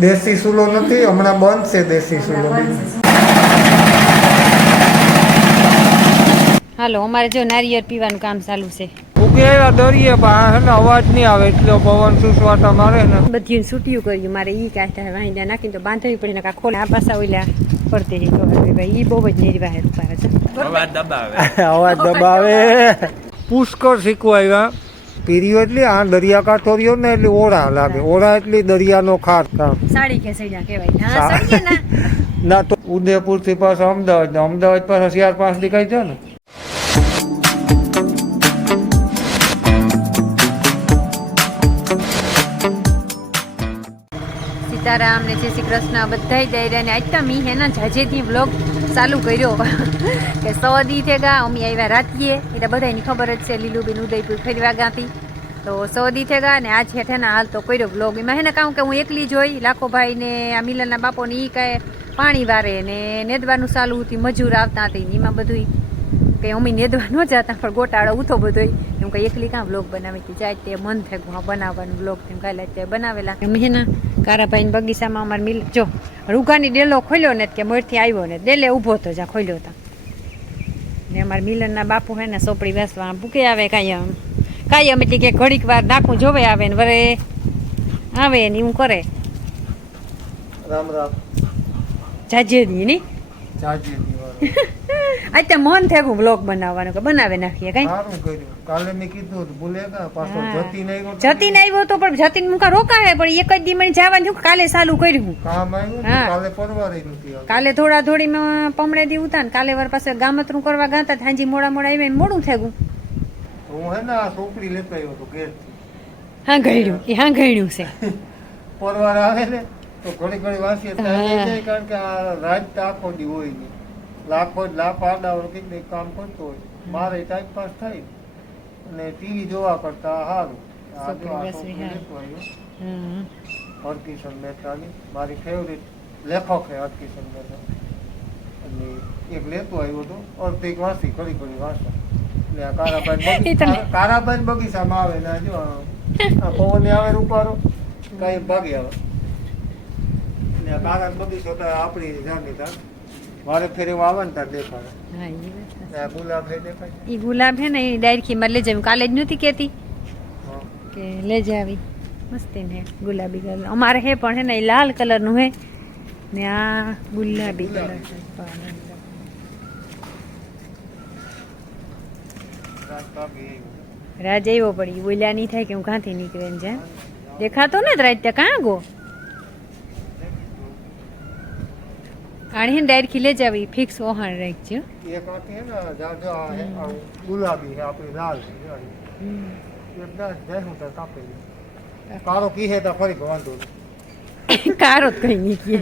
દેશી ચૂલો નથી, હમણાં બંધ છે દેશી ચૂલો. હાલો, અમારે જો નારિયેળ પીવાનું કામ ચાલુ છે. ઉગે દરિયે પણ અવાજ નહીં આવે એટલો પવન સુસવાટા મારે ને. બધું છૂટ્યું કર્યું મારે ઈ કાઢતા વાહિંદા નાખીને તો બાંધવી પડી ને ખોલે આ પાછા ઓલા ફરતે ભાઈ ઈ બહુ જ નિર્વાહ રૂપારે છે. અવાજ દબાવે. પુષ્કળ શીખવા આવ્યા. પીર્યો એટલે આ દરિયાકાંઠો રહ્યો ને એટલે ઓળા લાગે. ઓળા એટલે દરિયાનો ખાર કામ. સાડી કે સૈડા કહેવાય. હા સાડી ના. ના તો ઉદયપુર થી પાછા અમદાવાદ, અમદાવાદ પાછા 4-5 દી કઈ જાય ને. સીતારામ ને જય શ્રી કૃષ્ણ બધાય દાયરા ને આટલા મી હે ને જાજેથી વ્લોગ ચાલુ કર્યો કે 100 દી થેગા અમે આવ્યા રાતીએ એટલે બધાની ખબર જ છે. લીલુબેન ઉદયપુર ફેરવા ગાતી તો 100 દી થેગા ને આજ હેઠે ને હાલ તો કર્યો વ્લોગ. એમાં હે ને કામ કે હું એકલી જોઈ લાખોભાઈ ને આ મિલનના બાપો ને ઈ કાંઈ પાણી વારે ને નેદવાનું ચાલુ હતી, મજૂર આવતા હતી ને એમાં બધું કે અમે નેદવા ન જતા પણ ગોટાળો ઉઠો બધો એમ કે એકલી કાં વ્લોગ બનાવી હતી જાય તે મન થાય બનાવવાનું વ્લોગ તેમ કાલે અત્યારે બનાવેલા. એમ હે ને કારાભાઈ બગીચામાં અમારે મિલ જો રૂગાની ડેલો ખોલ્યો ને કે મોરથી આવ્યો ને ડેલે ઊભો તો જ્યાં ખોલ્યો હતા ને અમારા મિલનના બાપુ હે ને સોપડી બેસવા ભૂકે આવે કાયમ એટલે કે ઘડીક વાર નાખું જોવે આવે ને વરે આવે ને એવું કરે. રામ રામ. જાજેદી ની જાજેદી વાળો. અત્યારે મન થયું વ્લોગ બનાવવાનું કે બનાવે નાખીએ કઈ. સારું કર્યું. કાલે મેં કીધું ભૂલેગા પાછો જતીન આવ્યો તો પણ જતીન મુકા રોકાય પણ એક જ દી મને જવાનું થયું કાલે ચાલુ કર્યું કામ આવ્યું. કાલે પરવારી નથી. કાલે થોડા થોડીમાં પમડે દી ઉતા ને કાલે વાર પાસે ગામતરું કરવા ગાતા હાંજી મોડા આવીને મોડું થયું. હું હે ને આ છોકરી લેતો આવ્યો તો ઘેર. હા ગળ્યું છે. પરવાર આવે ને તો ઘડી વાંચીએ કારણ કે આ રાત આખો દી હોય નહીં. લાખો લાખ આડાવર કંઈક કામ કરતો હોય. મારે ટાઈમ પાસ થાય અને ટીવી જોવા કરતા સારું. હરકિશન મહેતાની મારી ફેવરિટ લેખક છે હરકિશન મહેતા. અને એક લેતો આવ્યો હતો અડધી વાંચી ઘડી વાંચતા. એટલે આ કારાબાઈ બગીચામાં આવે ને જો આ પવન આવે રૂપારો કઈ ભાગી આવે. એટલે કારા બગીચો આપણી જાણીતા મારે ફેરે આવે ને તાર દેખાડે. ગુલાબ હે દેખાય. ઈ ગુલાબ હે ને એ ડાયરખી માં લઈ જાવી કાલે જ નહોતી કેતી કે લઈ જાવી મસ્તી ને ગુલાબી કલર અમારે હે પણ હે ને એ લાલ કલર નું હે ને આ ગુલાબી કલર રાજ આવ્યો પડી બોલ્યા નહીં થાય કે હું ક્યાંથી નીકળે ને જ્યાં દેખાતો ને રાત ત્યાં કાં ગો આણી હે ડાયર ખીલે જાવી ફિક્સ ઓહાણ રાખજો. એક આટી હે ને જાજો હે ગુલાબી હે આપણી લાલ છે. એક દાસ દેખું તો કાપેલી કારો કી હે તો ફરી વાંધો કારો જ કઈ નહીં કે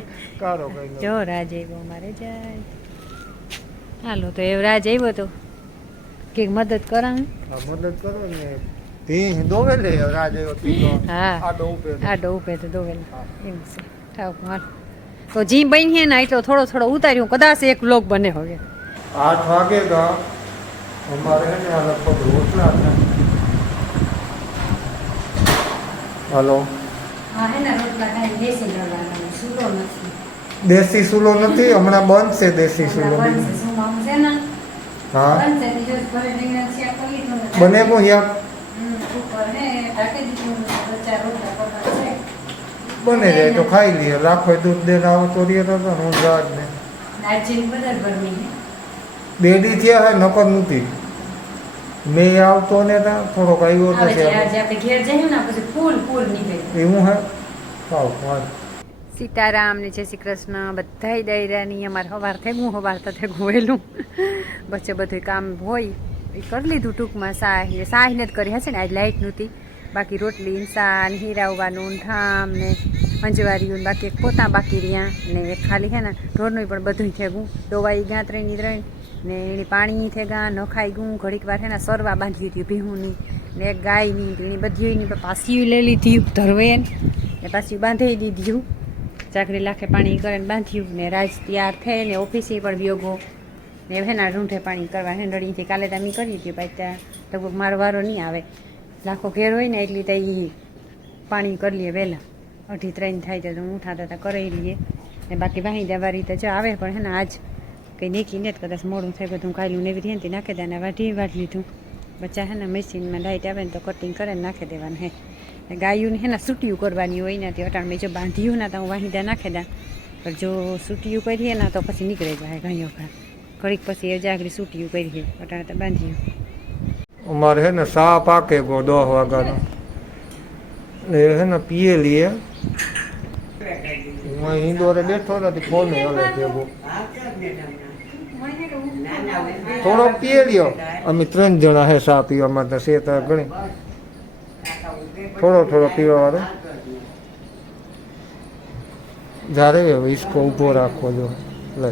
કારો કઈ જો રાજ આવ્યો મારે જાય. હાલો તો એ રાજ આવ્યો તો કે મદદ કરાં. મદદ કરો ને તે દોવેલે રાજ આવ્યો. હા આડો ઉપે તો દોવેલ એમ છે થાવ હાલ તો જી બની હે ને એટલો થોડો ઉતાર્યું કદાચ એક વ્લોગ બને હવે 8 વાગે ગા અમારે હે ને લગભગ રોટલા હાલો. હા હે ને રોટલા ખાઈ દેશી રોટલા સૂલો નથી. દેશી ચૂલો નથી, હમણાં બંધ છે દેશી ચૂલો. હા બને કો યાર બને જાય તો ખાઈ લઈએ. રાખો દૂધ દે આવો તો રહ્યો તો હું જાજ ને બેડી થયા હે નકર નથી. મેં આવતો ને થોડોક આવ્યો તો એવું હે. સીતારામ ને જય શ્રી કૃષ્ણ બધાય ડાયરાની અમારે સવાર થઈ હું સવાર તો વહેલું વચ્ચે બધું કામ હોય એ કરી લીધું ટૂંકમાં. સાહ ને જ કરી હશે ને આજ લાઇટ નહોતી બાકી રોટલી સાન હીરાવવાનું ઠામ ને મંજવારીયું બાકી પોતા બાકી રહ્યા ને એક ખાલી છે ને ઢોરનું પણ બધું થેગું દોવાઈ ગયા 3 ને એની પાણી થેગા ન ખાઈ ગયું. ઘડીક વાર છે ને સરવા બાંધ્યું હતું ભીહુંની ને એક ગાયની એની બધી પાછી લઈ લીધી ધરવે ને પાછી બાંધી દીધું. ચાકડી લાખે પાણી કરીને બાંધ્યું ને રાજ તૈયાર થઈ ને ઓફિસે પણ વ્યોગો ને હેના રૂંઢે પાણી કરવા હેંડળીથી કાલે તમે કરી હતી ભાઈ ત્યાં લગભગ મારો વારો નહીં આવે લાખો ઘેર હોય ને એટલી તો એ પાણી કરી લઈએ વહેલા 2:30 થાય તો હું ઉઠાતા હતા કરી લઈએ ને બાકી વાહિંદા વારી તો જો આવે પણ હે ને આજ કંઈ નીકળી ને કદાચ મોડું થાય બધું કાયલું ને એવી રીતે નાખી દે ને વાઢી લીધું બચ્ચા હે ને મશીનમાં લાઈટ આવે ને તો કટિંગ કરે ને નાખી દેવાનું હે ગાયું હે ને સૂટીયું કરવાની હોય ને તે અટાણ મેં જો બાંધ્યું ના તો હું વાહિંદા નાખી દા પણ જો સૂટીયું કરીએ ને તો પછી નીકળી જાય ગાયો ઘા ઘડીક પછી એ જાગરી સૂટીયું કરીએ અટાણે તો બાંધ્યું અમારે હે ને સા પાકે ગો 10 વાગ્યાનો ને હે ને પીએ લીએ હું ઈંદોરે બેઠો નથી ફોન હલે ભેગો થોડો પીએ લ્યો અમે 3 જણા હે સા પીવા માટે છે તો ઘણી થોડો પીવા વાળો જ્યારે હિસકો ઊભો રાખવો જો લે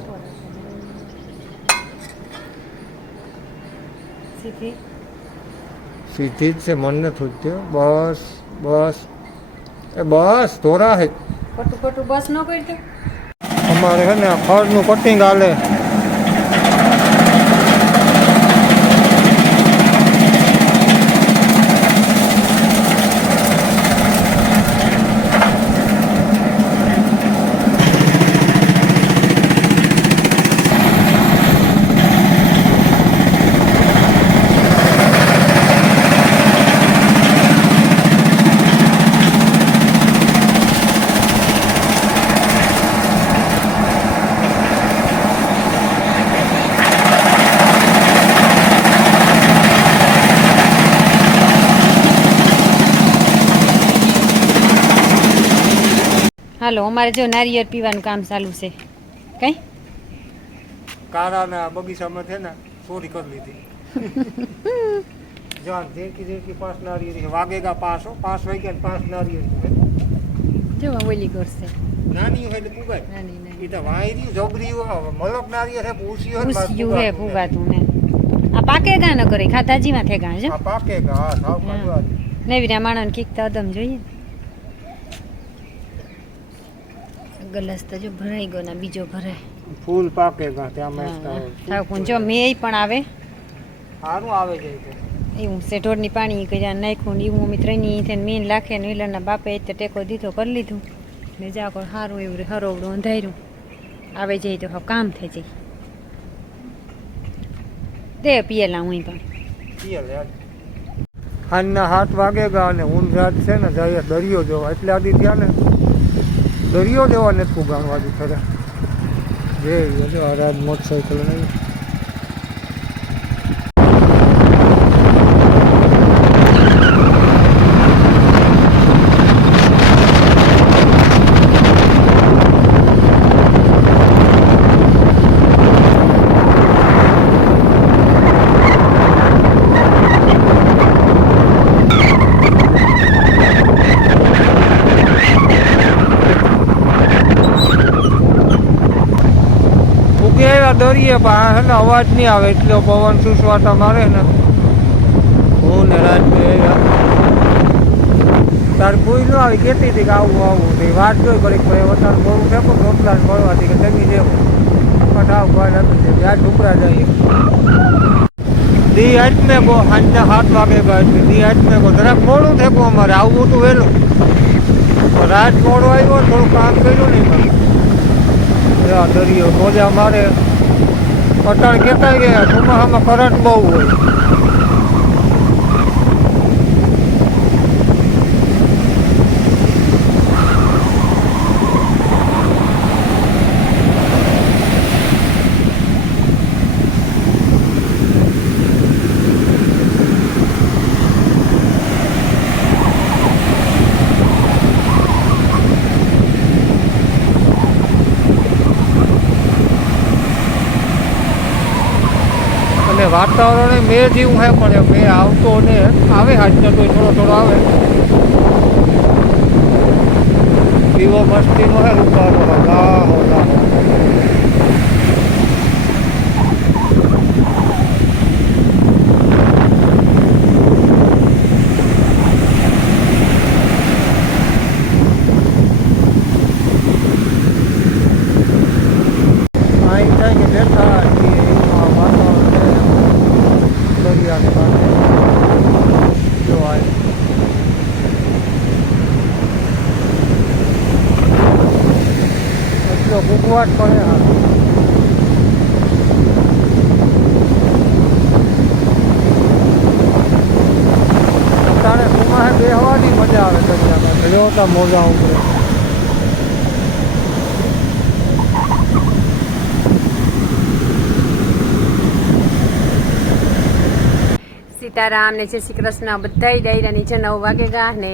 સીધી જ છે મન ને થૂત્યો બસ થોડા હે ખોટું બસ ન કરતો અમારે હે ને ખડનું કટિંગ હાલે હાલો અમારે જો નારિયેળ પીવાનું કામ ચાલુ છે કઈ કારાના બગીચામાં છે ને ચોરી કરી લીધી જાન જેકી 5 નારિયેળ વાગેગા 5 વાગ્યા 5 નારિયેળ જો ઓલી કરશે નાની હોય એટલે પુગાય નાની એ તો વાયરી જોબરી મલક નારિયેળ હે પૂછ્યો ને પૂછ્યું હે પુગાતું ને આ પાકેગા ન કરે ખાતાજીમાં થેગા છે આ પાકેગા હા સાવ પાકવા નેવીરા માણન કીકતા અદમ જોઈએ ગલાસ તો જો ભરાઈ ગયો ને બીજો ભરાય ફૂલ પાકેગા ત્યાં મસ્ત થાવ કોણ જો મેય પણ આવે સારું આવે છે એવું સેઠોડની પાણી કર્યા નાખ્યું ને એવું અમે ત્રણની થઈને મેન લાખે ને વિલરના બાપે તો ટેકો દીધો કરી લીધું ને જા કોઈ સારું એવું હરોવડું અંધાર્યું આવે જાય તો હવે કામ થઈ જાય દે પિયેલા હું પણ સાંજના 7 વાગેગા અને ઊંઘ રાત છે ને જાય દરિયો જોવા એટલે આદી ત્યાં ને દરિયો જોવા નથી પુગાણવાથી ખરા જે રાત મોટરસાઇકલ નહીં દરિયે પણ હે ને અવાજ નહીં આવે એટલો પવન સુસવાટા મારે ને હું ને રાત તાર કોઈ ન આવી કહેતી હતી કે આવું તે વાત જોઈ કરી ભાઈ વધારે બહુ ફેંકો રોટલા મળવાથી કે જમી જેવું પટાવ ભાઈ નથી યાદ ઢુકરા જઈએ દી 8 મેં કહો સાંજના 7 વાગે ગયા એટલે દી 8 મેં કહો જરાક મોડું થયું અમારે આવવું હતું વહેલું રાત મોડો આવ્યો થોડું કામ કર્યું નહીં દરિયો મોજા મારે અટાણ કહેતા ગયા ચોમાસામાં કરંટ બહુ હોય વાતાવરણ મેં જેવું હે પણ મેં આવતો ને આવે આજનો તો થોડો આવે પીવો મસ્તીનો હે રૂપારો લાહો તો કૂકવાટ પડે હા તારે કુમાર બેહવાની મજા આવે દરિયામાં જોતા મોજા ઉતરે સીતારામ ને જય શ્રી કૃષ્ણ બધાય ડાયરા નીચે 9 વાગે ગયા ને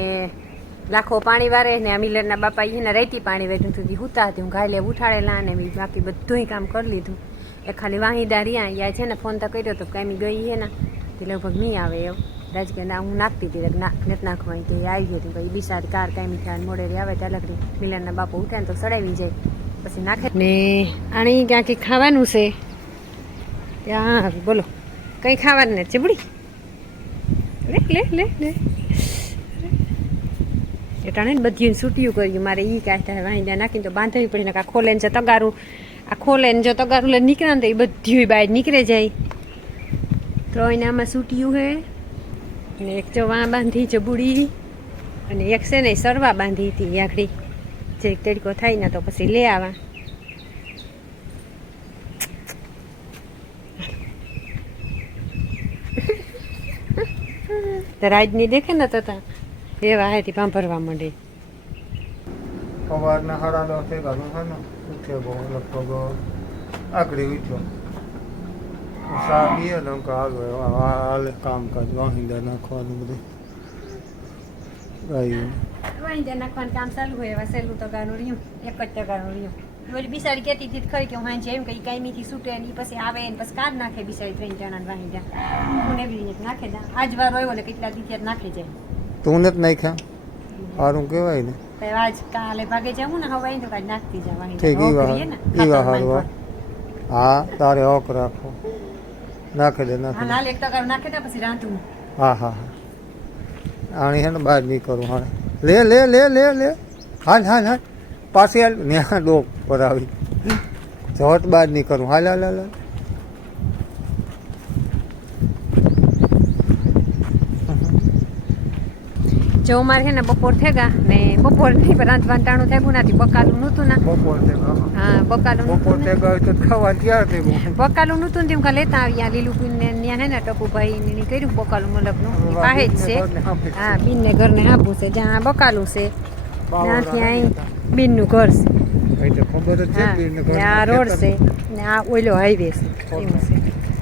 લાખો પાણી વારે ને આ મિલરના બાપા એને રાઈતી પાણી વેઠું સુધી હુતા હતી હું ઘાયલે ઉઠાડેલા ને મેં બાકી બધુંય કામ કરી લીધું એ ખાલી વાહીદા રહ્યા યા છે ને ફોન તો કર્યો તો કાંઈ ગઈ છે ને તે લગભગ નહીં આવે એવું રાજકે ના હું નાખતી હતી નથી નાખવાની તે આવી ગઈ હતી પછી બિસારી કાર કાંઈ મીઠા મોડેરી આવે ત્યાં લગડી મિલરના બાપા ઉઠે ને તો સડાવી જાય પછી નાખે ને આણી ક્યાંક ખાવાનું છે ત્યાં બોલો કંઈ ખાવાનું નથી ચીબડી લે લે લે લે એટાણે બધી છૂટ્યું કર્યું મારે એ કાંઈ થાય વાંધા નાખીને તો બાંધવી પડીને આ ખોલે ને તગારું આ ખોલે ને જો તગારું લઈને નીકળે ને તો એ બધી બહાર નીકળે જાય તો એને આમાં છૂટ્યું હે અને એક ચવા બાંધી ચબુડી અને એક છે ને સરવા બાંધી હતી આખડી જે તડકો થાય ને તો પછી લે આવા રાજની દેખે ને તો એવા હતી ભરવા માંડે સવારના 10:30 ઘણું છે ને ઉઠે બહુ લગભગ આકડી ઉઠ્યો સા પીએ ને હાલે કામકાજ વાહિંદા નાખવાનું બધું વાહિંદા નાખવાનું કામ ચાલુ હોય એવા સહેલું તગારું રહ્યું એક જ તગારું રહ્યું બોલી બિસાડી કહેતી હતી ખરી કે હું હાંજે એમ કઈ કાયમીથી છૂટે ને પછી આવે ને પછી કાઢ નાખે બિસાડી 3 જણા વાહિંદા હું એવી રીતે નાખે દા આજ વાર આવ્યો ને કેટલા દિવસ નાખે જાય તું નથી નાખ્યા સારું કહેવાય ને આજ કાલે ભાગે જાઉં ને હવે તો કાઢ નાખતી જવાની ઠીક ઈ વા હા તારે હોક રાખો નાખે દે નાખે હાલ એક તગાર નાખે દે પછી રાંધું હા હા આણી હે ને બહાર નહીં કરું હા લે લે લે લે લે હાલ હાલ હાલ પાછી હાલ ત્યાં ડોક પર આવી જવત બહાર નહીં કરું હાલ હાલ હાલ જો મારે છે ને બપોર થઈ ગયા ને બપોર નહીં પણ રાંધવાનું ટાણું થઈ ગયું નથી બકાલું નહોતું ને બપોર થઈ ગયા હા બકાલું બપોર થઈ ગયા તો ખાવા ક્યાં થઈ ગયું બકાલું નહોતું ને તેમ લેતા આવ્યા લીલું ને ત્યાં હે ને ટપુભાઈ ને કર્યું બકાલું મલકનું પાસે જ છે હા બીનને ઘરને હાંભું છે જ્યાં બકાલું છે ત્યાંથી અહીં બીનનું ઘર છે ખબર જ છે આ રોડ છે ને આ ઓઈલો હાઈવે છે એવું છે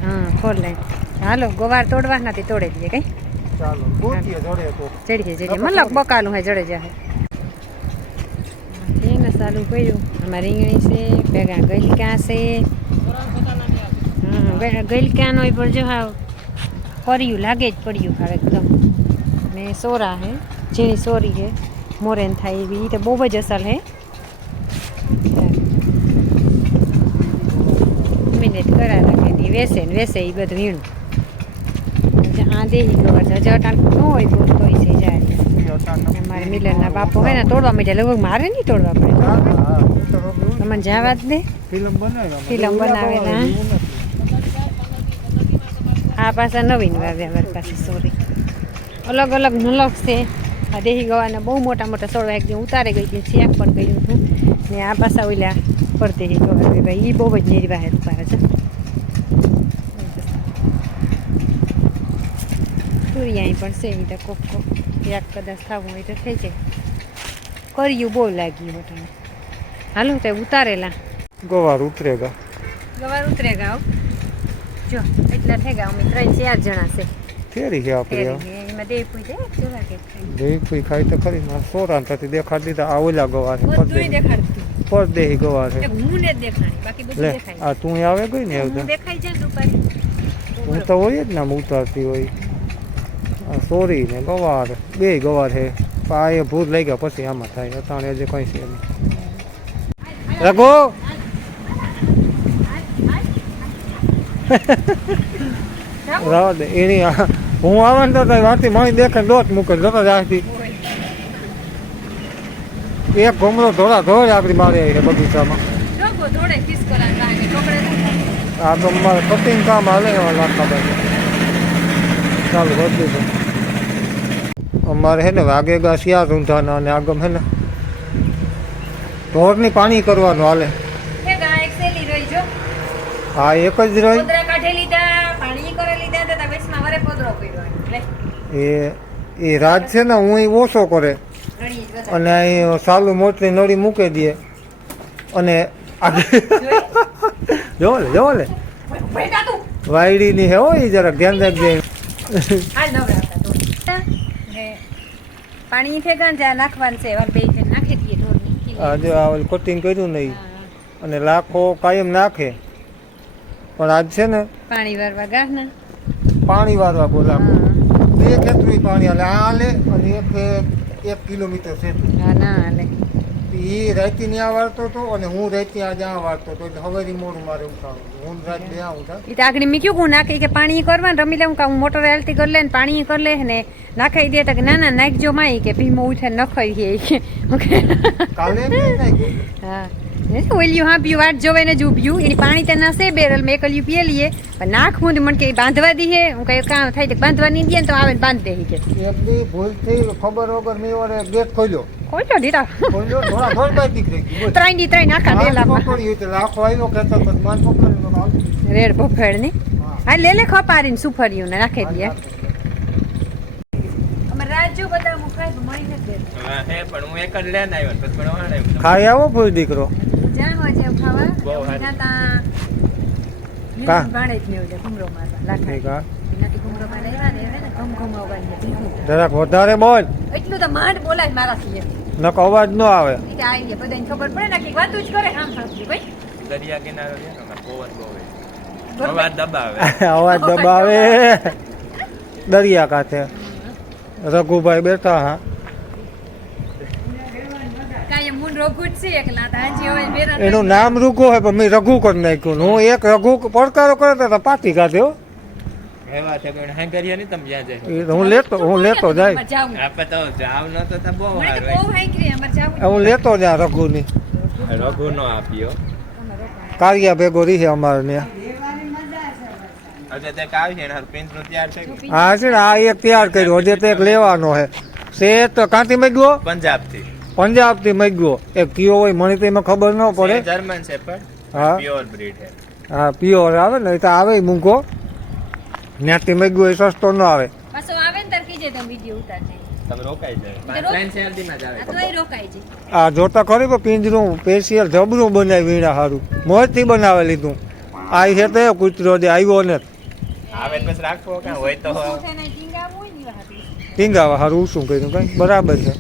હા 4 લાઈન હાલો ગવાર તોડવા નથી તોડે દઈએ કઈ ચાલો ગોતીએ જોડે તો ચડી મલક બકાલું હે જડે જાય એને ચાલુ કર્યું અમારે રીંગણી છે ભેગા ગલકા છે હા ગલકાનો પણ જો હા કર્યું લાગે જ પડ્યું ખાવ એકદમ ને સોરા હે ઝીણી સોરી હે મોરેન થાય એવી તો બહુ જ અસલ હે મિનિટ કરા રાખે ને વેસે ને વેસે એ બધું વીણું આ દેહી ગવાર છે અટાણ ન હોય તો તોય છે જાય અમારે મિલરના બાપો હોય ને તોડવા માંડ્યા લગભગ મારે નહીં તોડવા પડે તમને જવા જ દે ફિલ્મ બનાવેલા આ પાછા નવીન વાવ્યા અમારી પાસે સોરી અલગ અલગ નલક છે આ દેહી ગવાના બહુ મોટા મોટા સોળવા એક ઉતારે ગઈ હતી શેક પણ કર્યું હતું ને આ પાછા ઓલા પડદેહી ગવાર ભાઈ એ બહુ જ નિર્વાહ ઉપાડે છે તુરિયાઈ પણ છે એ તો કોક યાદ કદાચ થવું હોય તો થઈ જાય કર્યું બહુ લાગ્યું હોટલ હાલો તે ઉતારેલા ગવાર ઉતરેગા જો એટલા થઈ ગયા અમે 3-4 જણા છે ફેરી છે આપણે એમાં દેવપુઈ છે જોવા કે દેવપુઈ ખાઈ તો ખરી માં સોરાન થતી દેખાડી દીધા આ ઓલા ગવાર બધું દેખાડતી પરદેહી ગવાર છે હું ને દેખાણી બાકી બધું દેખાય આ તું આવે ગઈ ને હું દેખાઈ જાય દુપારી હું તો હોય જ ને ઉતારતી હોય સોરી ને ગવાર બે ગવાર છે આ એ ભૂત લઈ ગયા પછી આમાં થાય અતાણે હજી કંઈ છે નહીં રઘુ રાવ દે એની હું આવે ને તો વાંચી મારી દેખે દોત મૂકે જતા જાતી એક ઘૂમરો ધોળા ધોળ આપણી મારે છે બગીચામાં આ તો મારે કટિંગ કામ હાલે એવા લાગતા ભાઈ ચાલુ કરી દીધું અમારે હે ને વાગેગા શિયાળ ઊંધાના અને આગમ હે ને ઢોરની પાણી કરવાનું હાલે હા એક જ રહી પોદરા કાઢી લીધા, પાણી કરી લીધા, તો વેસમાં વરે પોદરો કર્યો એટલે એ રાત છે ને હું ઈ ઓછો કરે ઘણી જ વધારે. અને અહીં સાલું મોટલી નળી મૂકી દે અને જોવો લે બેટા તું વાયડીની હે હો એ જરાક ધ્યાન રાખજે. હાલ નવરા હતા તો. ને પાણી ફેંકા જ્યાં નાખવાનું છે વાર બે જણ નાખી દઈએ ઢોરની. આજે આ કટિંગ કર્યું નહીં અને લાખો કાયમ નાખે પણ આજ છે ને પાણી વારવા ગાહના. પાણી વારવા બોલા બે ખેતરું પાણી હાલે આ હાલે અને એક કિલોમીટર છે હા ના હાલે. એ રાતી ત્યાં વાળતો હતો અને હું રાતી આજે આ વાળતો હતો એટલે હવેથી મોડું મારે ઉઠાવું હું રાત બે આવું થાય. એ તો આગળ મેં કયું નાખી કે પાણી કરવાનું રમી લેવું કે હું મોટર હાલતી કરી લે ને પાણી કરી લે ને નાખાઈ દે તો કે ના ના નાખજો માં કે ભીમો ઉઠે નખાઈ કે કાલે એમ નહીં નાખ્યું. હા ઓલ્યું હા પીયું વાટ જોવે ને જ ઉભ્યું એની પાણી તો નાસે બેરલ મેં એકલ્યું પીએ લઈએ પણ નાખવું મને કે બાંધવા દઈએ હું કઈ કામ થાય તો બાંધવા નહીં દે ને તો આવે બાંધ દે કે એક દી ભૂલથી ખબર વગર મેં ઓરે ગેટ ખોલ્યો ખોલ્યો દીધા થોડા થોડ બાઈ નીકળી ગઈ ત્રણ આખા ડેલામાં પકડ્યું તો લાખો આવ્યો કહેતો તો માન પકડ્યું રેડ બફેડ ની હા લે ખપારીને સુફર્યું ને નાખી દઈએ અમે રાજુ બધા મુખાય મળી નથી હા હે પણ હું એક જ લેન આવ્યો પછી પણ વાણે ખાઈ આવો કોઈ દીકરો જામ આજે ખાવા બહુ સારું. તા ભાણે જ ને ઘુમરો માં લાખા ઠીક હા એનાથી ઘુમરો માં લેવા ને એને ઘમઘમાવવાની જરાક વધારે બોલ એટલું તો માંડ બોલાય મારાથી નક અવાજ ન આવે એટલે આવી બધાને ખબર પડે ને કે વાતું જ કરે આમ સાંભળ્યું ભાઈ દરિયા કિનારો છે ને પવન બહુ હોય અવાજ દબાવે અવાજ દબાવે દરિયા કાંઠે રઘુભાઈ બેઠા હા કાંઈ મૂન રોગું જ છે એકલા તો હાજી હવે બેરા એનું નામ રઘુ હોય પણ મેં રઘુ કરી નાખ્યું હું એક રઘુ પડકારો કરતો તો પાટી કાઢ્યો એવા છે પણ હેંગરિયા નહીં તમે જ્યાં જાય એ હું લેતો જાય જાવું આપે તો જાવ ન તો બહુ મને તો સારું બહુ હાંકરી અમાર જાવું હું લેતો જાય રઘુની રઘુ નો આપ્યો કારિયા ભેગો રહી અમારે ત્યાં હજે તે કાવી છે ને પિંચ નું તૈયાર છે કે હા છે ને આ એક તૈયાર કર્યો હજી તો એક લેવાનો છે શેઠ તો કાંથી મગ્યો પંજાબ થી પંજાબ થી મગ્યો એક કયો હોય મને તો એમાં ખબર ન પડે જર્મન છે પણ હા પ્યોર બ્રીડ છે હા પ્યોર આવે ને એ તો આવે મૂંગો ત્યાંથી મગ્યો એ સસ્તો ન આવે પાછો આવે ને તાર કીજે તમે વિડિયો ઉતારજે તમે રોકાઈ જાય ત્રણ શેરડી માં જ આ આવે તો એ રોકાય છે આ જોતા ખરી પણ પિંજરું સ્પેશિયલ જબરું બનાવી વીણા સારું મોજથી બનાવે લીધું આ છે તો એ કૂતરો જે આવ્યો ને આવે તો પછી રાખવો કાં હોય તો શું છે ને ટીંગા હોય ને એવા હાથે ટીંગાવા સારું શું કર્યું કઈ બરાબર છે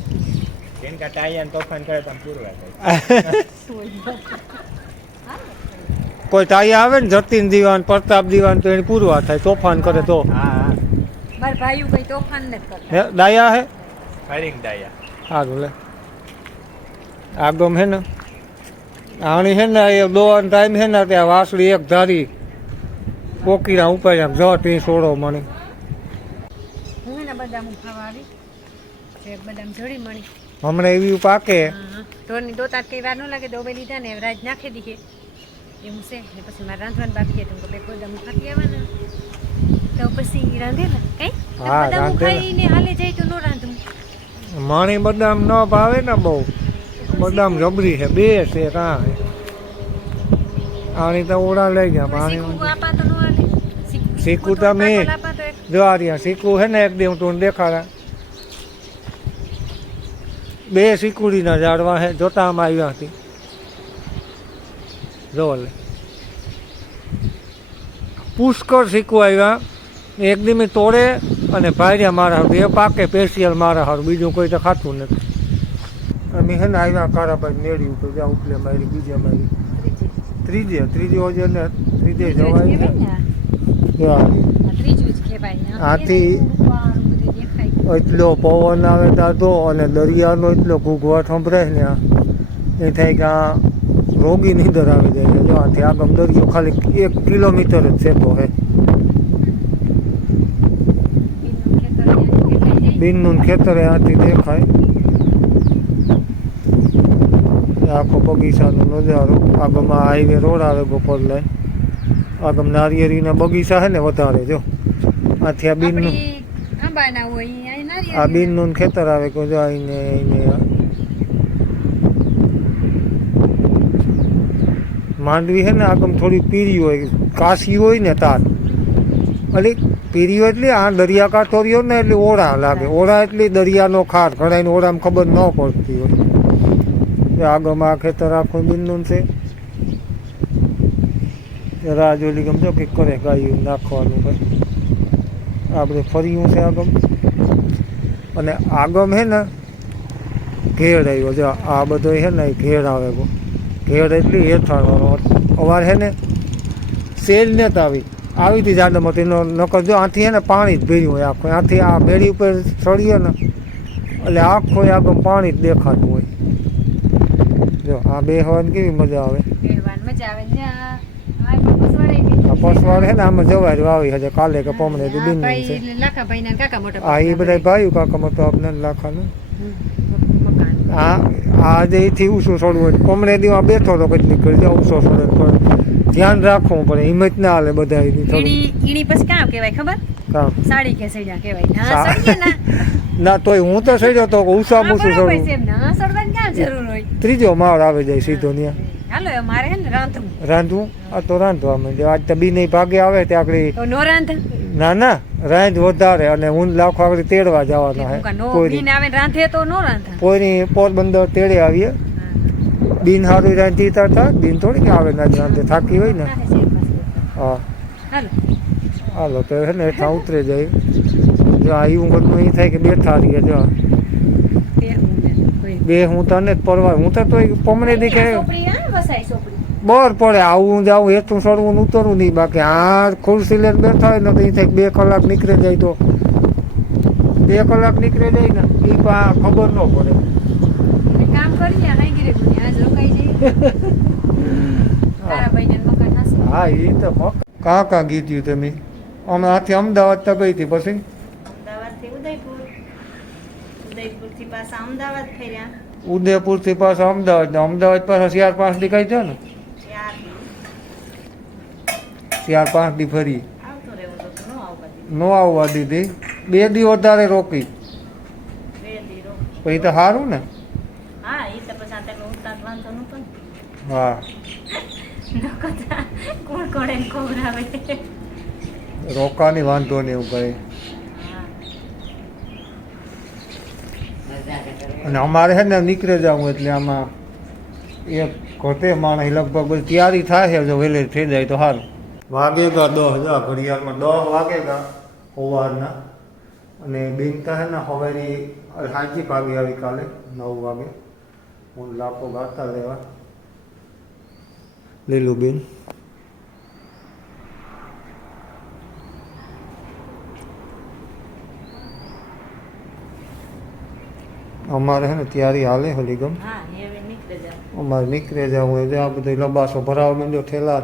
કેમ કે ટાઈયા ને તોફાન કરે તો પૂરવા થાય કોઈ ટાઈ આવે ને જતીન દીવાન પ્રતાપ દીવાન તો એને પૂરવા થાય તોફાન કરે તો હા મારા ભાઈઓ કઈ તોફાન નથી કરતા હે ડાયા હે ફરિંગ ટાઈયા સારું લે આગમ હે ને આણી હે ને એ દોવાનો ટાઈમ હે ને ત્યાં વાસળી એક ધારી કોકીના ઉપર આમ જો તી સોડો મને હું એને બદામ ખાવા આવી છે બદામ જોડી મળી હમણાં એવી પાકે ઢોરની દોતા કઈ વાર ન લાગે દોબે લીધા ને રાજ નાખી દીધે એવું છે ને પછી મારે રાંધવાનું બાકી હતું બે બદામ ખાતી આવવાના તો પછી રાંધેલા કઈ હા, બદામ રાંધેલા. ખાઈને હાલે જાય તો ન રાંધું માણી બદામ ન ભાવે ને બહુ બદામ રબરી છે બે છે કાં આણી તો ઓળા લઈ ગયા શીખવું પાણી આપા તો ન હાલે શીખવું તો મેં આપા તો એક જો આ રહ્યા શીખવું છે ને એક દી હું તું દેખાડા બે શીકુડીના ઝાડવા છે જોતા આમાં આવ્યા હતી જો લે પુષ્કળ શીખવું આવ્યા એક દી મેં તોડે અને ભાર્યા મારા હારું એ પાકે સ્પેશિયલ મારા હારું બીજું કોઈ તો ખાતું નથી અમે છે ને આવ્યા કારાભાઈ મેળ્યું તો જ્યાં ઉપલે મારી બીજે મારી ત્રીજે હોજે ને ત્રીજે જવાય ને જો આ. ત્રીજું જ કહેવાય આથી એટલો પવન આવે દાદો અને દરિયાનો એટલો ઘૂઘવાટ સંભળાય ને આ એ થાય કે આ રોગી નીંદર આવી જાય છે. જો આથી આગમ દરિયો ખાલી 1 કિલોમીટર જ છે તો હે બિનનું ખેતરે આથી દેખાય આખો બગીચાનો નજારો આગમાં હાઈવે રોડ આવે બપોર લઈ આગમ નારિયેરીના બગીચા છે ને વધારે જો આથી આ બિનનું આંબાના હોય અહીં નારિયેળ આ બિનનું ખેતર આવે કે જો આઈને માંડવી છે ને આગમ થોડી પીરી હોય, કાશી હોય ને તાર એટલે પીરી હોય એટલે આ દરિયાકાંઠો રહ્યો ને એટલે ઓળા લાગે. ઓળા એટલે દરિયાનો ખાર, ઘણાને ઓળામાં ખબર ન પડતી હોય. આગમ આ ખેતર આખું બિંદુ છે. રાહ જોલી ગમજો કે કરે ગાયું નાખવાનું ભાઈ. આપણે ફર્યું છે આગમ. અને આગમ હે ને ઘેડ આવ્યો. જો આ બધો છે ને એ ઘેડ આવે. ઘેડ એટલે હેઠાણવાનો અવાર છે ને સેલ ને આવી હતી જાડમ હતી નકર. જો આથી છે ને પાણી જ ભર્યું હોય આખું. આથી આ બેડી ઉપર ચડીએ ને એટલે આખો આગમ પાણી જ દેખાતું હોય. જો આ બે હવાની કેવી મજા આવે. પસવાડ છે ને આમાં જવાય વાવી હજે કાલે કે પમણે બિન છે. હા એ બધા ભાઈ કાકા મોટો આપણે લાખાનું. હા આજે એથી ઊંચું છોડવું હોય. પમણે દીવા બેઠો તો કઈ નીકળી જાય ઊંચો છોડે પણ ધ્યાન રાખવું પડે. હિંમત ના હાલે બધા. સાડી કે સૈડા કહેવાય ના તોય હું તો સડ્યો તો ઊંચા ઊંચું છોડવું. ત્રીજો માળ આવી જાય સીધો ત્યાં. હાલો મારે હે ને રાંધવું આ તો રાંધવા માંડ્યો. આજ તો બી ભાગે આવે ત્યાં તો નો રાંધ. ના ના રાંધ વધારે અને હું લાખો આગળ તેડવા જવાના હે. કોઈની પોરબંદર તેડે આવીએ. બિન હારું રાંધી હતા. બિન થોડી કે આવે ના રાંધે થાકી હોય ને. હા હાલો તો હે ને એટલા ઉતરે જાય. જો આ એવું બધું એ થાય કે બેઠા રહીએ. જો બે હું તને જ પરવા. હું તો પમણે દીખે બર પડે. આવું જાવું હેઠું ચડવું ઉતરવું નહીં. બાકી આ ખુરશી લઈને બેઠા હોય ને તો એ થાય 2 કલાક નીકળી જાય. તો 2 કલાક નીકળી જાય ને એ ખબર ન પડે. હા એ તો કાં ગીત્યું તમે અમે આથી અમદાવાદ તો ગઈ હતી. પછી ઉદયપુર થી પાછા અમદાવાદ. અમદાવાદ પાછા 4-5 દી કઈ છે ને 4-5 દી ફરી નો આવવા દીધી. 2 દી વધારે રોકી પછી તો સારું ને. હા રોકાની વાંધો નહીં એવું કહે. અને અમારે છે ને નીકળે જવું એટલે આમાં એક ઘટે માણસ લગભગ બધી તૈયારી થાય છે. જો વહેલી થઈ જાય તો સારું. વાગેગા 10 ઘડિયાળમાં 10 વાગેગા સવારના. અને બેનતા છે ને સવારી હાજી ભાગે આવી કાલે 9 વાગે. હું લાખો ગાતા લેવા લીલું બેન. અમારે છે ને તૈયારી હાલે હલીગમ. અમારે નીકળે જવું હોય. આ બધું લબાસો ભરાવા માંડ્યો ઠેલા.